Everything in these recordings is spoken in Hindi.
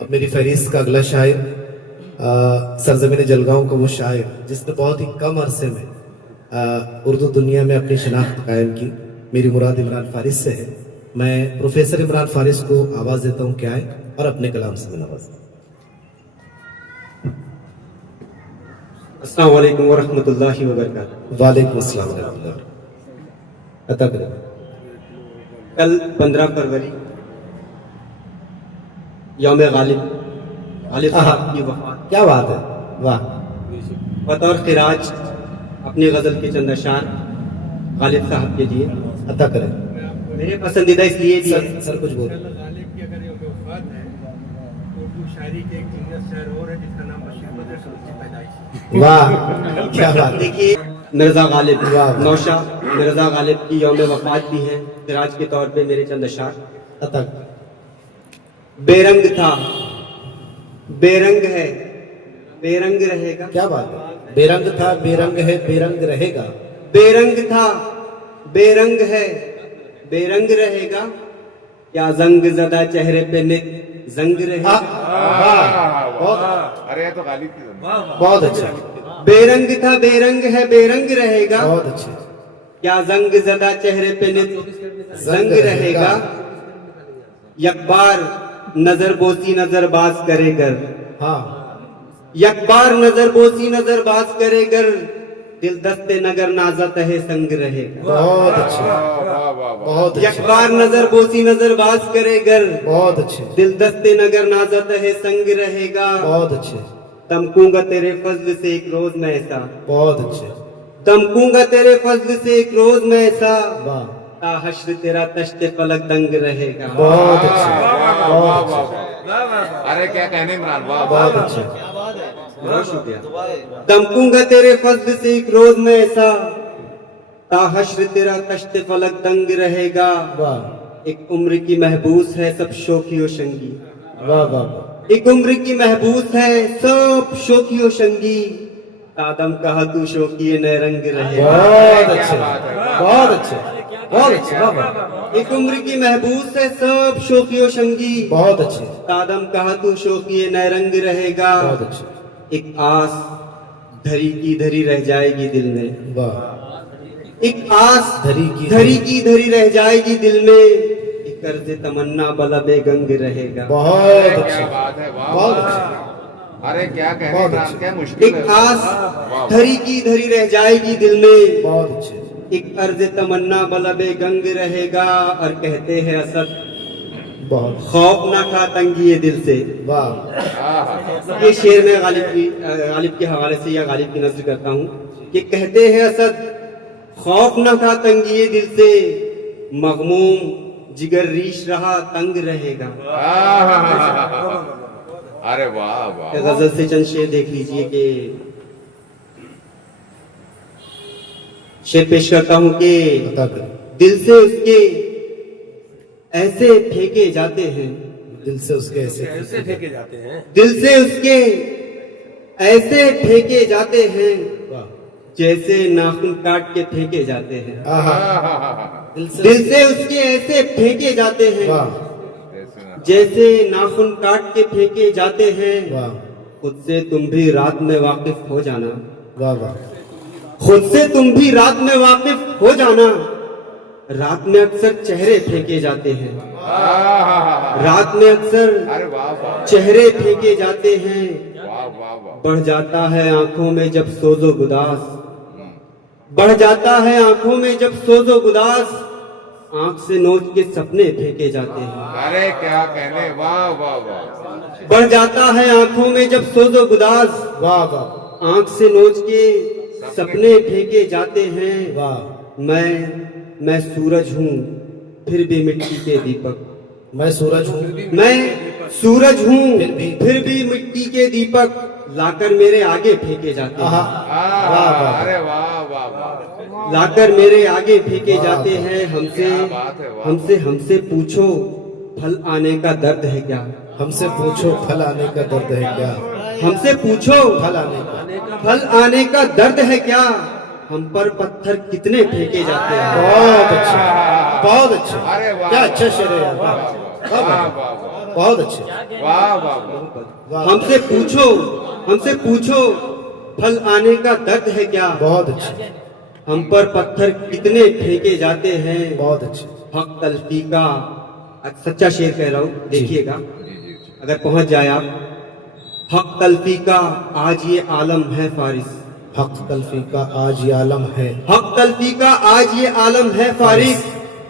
अब मेरी फहरिस्त का अगला शायर सरजमीन जलगांव का वो शायर जिसने बहुत ही कम अरसे में उर्दू दुनिया में अपनी शनाख्त कायम की। मेरी मुराद इमरान फारिस से है। मैं प्रोफेसर इमरान फारिस को आवाज़ देता हूँ कि आए और अपने कलाम से नवाज़ें। अस्सलाम वालेकुम वरहमतुल्लाहि वबरकातुहू। वालेकुम अस्सलाम वरहमतुल्लाह। अता करें। कल 15 फरवरी यौम गालिब साहब की वफात। क्या बात है, वाह। बतौर खिराज अपनी गजल के चंद अशार गालिब साहब के लिए अता करें। मेरे पसंदीदा इसलिए भी सर कुछ बोल। गालिब की अगर ये वफात है, उर्दू शायरी के एक जीनियस शायर और है जिसका नाम बशीर बद्र की पैदाइश। वाह, क्या बात है। देखिए मिर्जा गालिब वाह। नौशा मिर्जा गालिब की यौम वफात भी है। खिराज के तौर पे मेरे चंद अशार। अता बेरंग था बेरंग है बेरंग रहेगा। क्या बात है। बेरंग था बेरंग है बेरंग रहेगा। बेरंग था बेरंग है बेरंग रहेगा। क्या जंग ज़दा चेहरे पे नित जंग रहेगा। वाह, बहुत अरे ये तो गालिब की ज़मीन। बहुत अच्छा, बेरंग था बेरंग है बेरंग रहेगा। बहुत अच्छे। क्या जंग ज़दा चेहरे पे नित जंग रहेगा। यकबार नजर बोसी नजर बाज करेगर। हाँ, यकबार नजर बोसी नजर बाज करेगर। दिल दस्ते नगर नाजत है संग रहेगा। बहुत अच्छे, वाह वाह वाह। बहुत अच्छे, यकबार नजर बोसी नजर बाज करेगर। बहुत अच्छे, दिल दस्ते नगर नाजत है संग रहेगा। बहुत अच्छे, तमकूंगा तेरे फजल से एक रोज मैं ऐसा। बहुत अच्छे। तमकूंगा तेरे फजल से एक रोज मैं ऐसा। वाह, ता हश्र तेरा तश्ते फलक दंग रहेगा। बहुत अच्छे, बहुत अच्छे, अरे क्या कहने इमरान, वाह वाह। बहुत अच्छे। बहुत शुक्रिया। तमकूंगा तेरे फजल से एक रोज मैं ऐसा। ता हश्र तेरा तश्ते फलक दंग रहेगा। वाह, एक उम्र की महबूस है सब शोखियो शंगी। वाह, वाह, एक उम्र की महबूस है सब शोखियो शंगी। आदम कहा तू शोकिए नए रंग रहेगा। बहुत अच्छे, बहुत अच्छे, बहुत अच्छे, वाह, वाह, एक उम्र की महबूस है सब शोकियो शंगी। बहुत अच्छे, आदम कहा तू शोकिए नए रंग रहेगा। बहुत अच्छे, एक आस धरी की धरी रह जाएगी दिल में। वाह, एक आस धरी की धरी रह जाएगी दिल में। एक कर्ज तमन्ना बलबे गंग रहेगा। बहुत क्या अच्छे, बात है, वाह बहुत वाह। अच्छे, अरे क्या कहने बहुत इमरान, अच्छे। क्या मुश्किल एक है। आस वाह। धरी की धरी रह जाएगी दिल में। बहुत अच्छे, एक अर्ज तमन्ना बलबे गंग रहेगा। और कहते हैं असद बहुत, खौफ ना खा तंगिए दिल से। वाह, ये शेर में गालिब के हवाले से या गालिब की नज़र करता हूँ कि कहते हैं असद खौफ न खा तंगिए दिल से। मगमूम जिगर रीश रहा तंग रहेगा। अरे वाह वाह। गजल से चंद शेर देख लीजिए कि शेर पेश करता हूँ कि बता कर। दिल से उसके ऐसे फेंके जाते हैं। दिल से उसके ऐसे फेंके जाते हैं। दिल से उसके ऐसे फेंके जाते हैं वाह, जैसे नाखून काट के फेंके जाते हैं। आहा, दिल से उसके ऐसे फेंके जाते हैं वाह, जैसे नाखून काट के फेंके जाते हैं। वाह, खुद से तुम भी रात में वाकिफ हो जाना। वाह, वाह, खुद से तुम भी रात में वाकिफ हो जाना। रात में अक्सर चेहरे फेंके जाते हैं। रात में अक्सर अरे वाह वाह चेहरे फेंके जाते हैं। वाह वाह वाह। बढ़ जाता है आंखों में जब सोजो गुदास। बढ़ जाता है आंखों में जब सोजो गुदास। आंख से नोच के सपने फेंके जाते हैं। अरे क्या कहने, वाह वाह वाह। बढ़ जाता है आंखों में जब सोजो गुदास। वाह, वाह, आंख से नोच के सपने फेंके जाते हैं। वाह, मैं सूरज हूँ फिर भी मिट्टी के दीपक। मैं सूरज हूँ, मैं सूरज हूँ फिर फिर भी मिट्टी के दीपक। लाकर मेरे आगे फेंके जाते आहा, हैं। वाह, वाह, अरे वाह वाह वाह। लाकर मेरे आगे फेंके जाते हैं। हमसे क्या बात है, वाह। हमसे पूछो फल आने का दर्द है क्या। हमसे पूछो फल आने का दर्द है क्या। हमसे पूछो फल आने का, फल आने का दर्द है क्या। हम पर पत्थर कितने फेंके जाते हैं। बहुत अच्छे, बहुत अच्छे, अरे वाह। क्या अच्छा शेर है यार, वाह। वाह वाह वाह बहुत अच्छे वाह वाह वाह वाह हमसे पूछो फल आने का दर्द है क्या, बहुत अच्छे हम पर पत्थर कितने फेंके जाते हैं, बहुत अच्छे हक तलफी का सच्चा शेर कह रहा हूँ, देखिएगा अगर पहुंच जाए आप। हक तलफी का आज ये आलम है फारिस, हक तलफी का आज ये आलम है, हक तलफी का आज ये आलम है फारिस,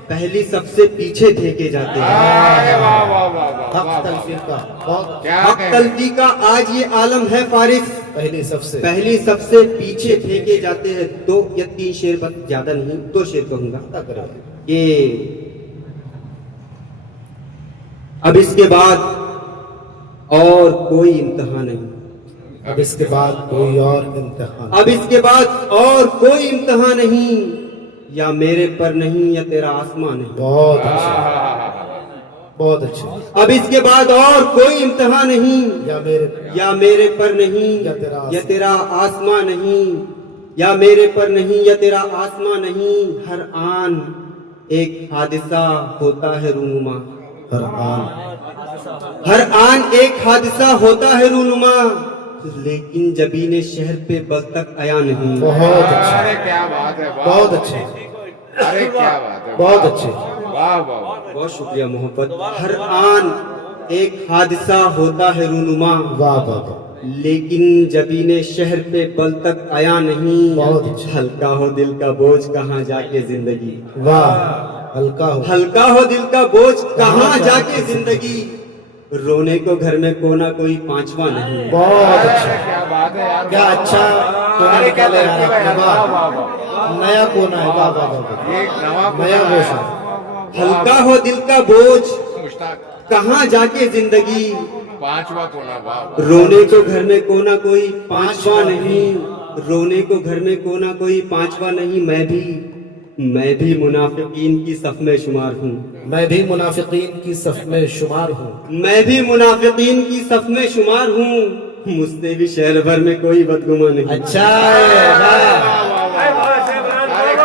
पहली सबसे पीछे फेंके जाते हैं। अरे वाह वाह वाह वाह हक वाह तलफी का बहुत क्या हक कहने तलफी का आज ये आलम है फारिस, पहली सबसे सबसे पीछे फेंके जाते हैं। 2 या 3 शेर, बस ज्यादा नहीं, 2 शेर कहूंगा कि अब इसके बाद और कोई इम्तिहान नहीं, अब इसके बाद कोई और इम्तिहान, अब इसके बाद और कोई इम्तिहान नहीं, या मेरे पर नहीं या तेरा आसमान नहीं। बहुत अच्छे बहुत अच्छे, अब इसके बाद और कोई इम्तिहान नहीं, या या मेरे पर नहीं या तेरा आसमान नहीं, या मेरे पर नहीं या तेरा आसमान नहीं। हर आन एक हादिसा होता है रूनुमा, हर आन एक हादिसा होता है रूनुमा, लेकिन जबीने शहर पे बल तक आया नहीं। बहुत अच्छे अरे क्या बात है वाह बहुत अच्छे अरे क्या बात है बहुत अच्छे वाह वाह वाह बहुत शुक्रिया मोहब्बत। हर आन एक हादिसा होता है रूनुमा, वाह वाह वाह, लेकिन जबीने शहर पे बल तक आया नहीं। बहुत अच्छा। हल्का हो दिल का बोझ कहाँ जाके जिंदगी, वाह हल्का हो, हल्का हो दिल का बोझ कहाँ जाके जिंदगी, रोने को घर में कोना कोई पांचवा नहीं। बहुत अच्छा, अरे क्या बात है यार क्या अच्छा कोना अरे क्या निकाले यार तरकीब है आपने, यार, वाह वाह वाह वाह नया कोना है, वाह वाह वाह, ये एक नवा नया कोना है। गोशा, हल्का हो दिल का बोझ मुश्ताक कहाँ जाके जिंदगी, 5वां कोना वाह वाह रोने को घर में कोना कोई पांचवा नहीं, रोने को घर में कोना कोई पांचवा नहीं। मैं भी मुनाफिकीन की सफ में शुमार हूँ, मैं भी मुनाफिकीन की सफ में शुमार हूँ, मैं भी मुनाफिकीन की सफ में शुमार हूँ, मुझसे भी शहर भर में कोई बदगुमा नहीं। अच्छा है, वाह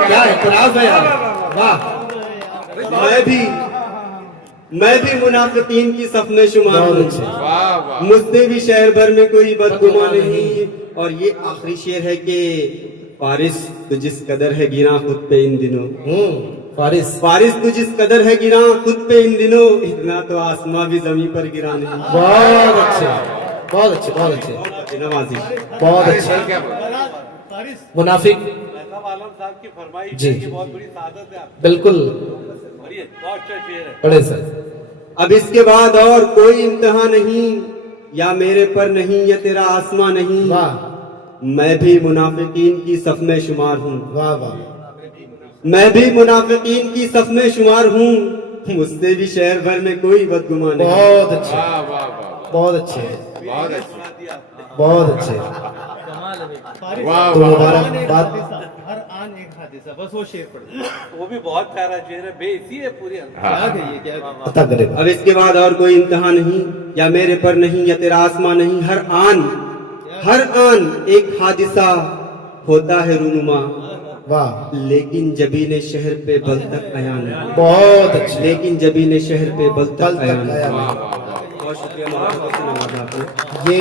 क्या इतराफ है यार, वाह मैं भी मुनाफिकीन की सफ में शुमार बहुत हूँ, अच्छे, वाह वाह मुझसे भी शहर भर में कोई बदगुमा नहीं। और ये आखिरी शेर है कि फारिस तो जिस कदर है गिरा खुद पे इन दिनों, फारिस फारिस तो जिस कदर है गिरा खुद पे इन दिनों, इतना तो आसमां भी जमीन पर गिरा नहीं। बहुत अच्छे बहुत अच्छे बहुत अच्छे नवाजी बहुत अरे अच्छे, सर क्या बोला मुनाफिक आलम साहब की फरमाइश जी। है, ये बहुत बड़ी सादत है आपकी। बिल्कुल बढ़िया, बहुत अच्छा शेर है। पढ़े सर, अब इसके बाद और कोई इम्तिहान नहीं, या मेरे पर नहीं या तेरा आसमां नहीं। वाह मैं भी मुनाफिकीन की सफ में शुमार हूँ, वाह वाह, मैं भी मुनाफिकीन की सफ में शुमार हूँ, मुझसे भी शहर भर में कोई बदगुमा नहीं। बहुत अच्छे वाह वाह वाह बहुत अच्छे बहुत अच्छा बहुत अच्छे, वाह तो वाह मुबारकबाद, हर आन एक हादिसा, बस वो शेर पढ़ वो भी बहुत प्यारा शेर है, बेइसी है पूरी। क्या गई है, क्या पता करेगा, अब इसके बाद और कोई इम्तिहान नहीं, या मेरे पर नहीं या तेरा आसमां नहीं। हर आन एक हादिसा होता है रूनुमा, वाह लेकिन जबीने शहर पे बल तक आया नहीं। बहुत अच्छे, लेकिन जबीने शहर पे बल कल तक आया तक नहीं। आया वाह नहीं, वाह वाह बहुत शुक्रिया मोहब्बत से नवाजा आपने। ये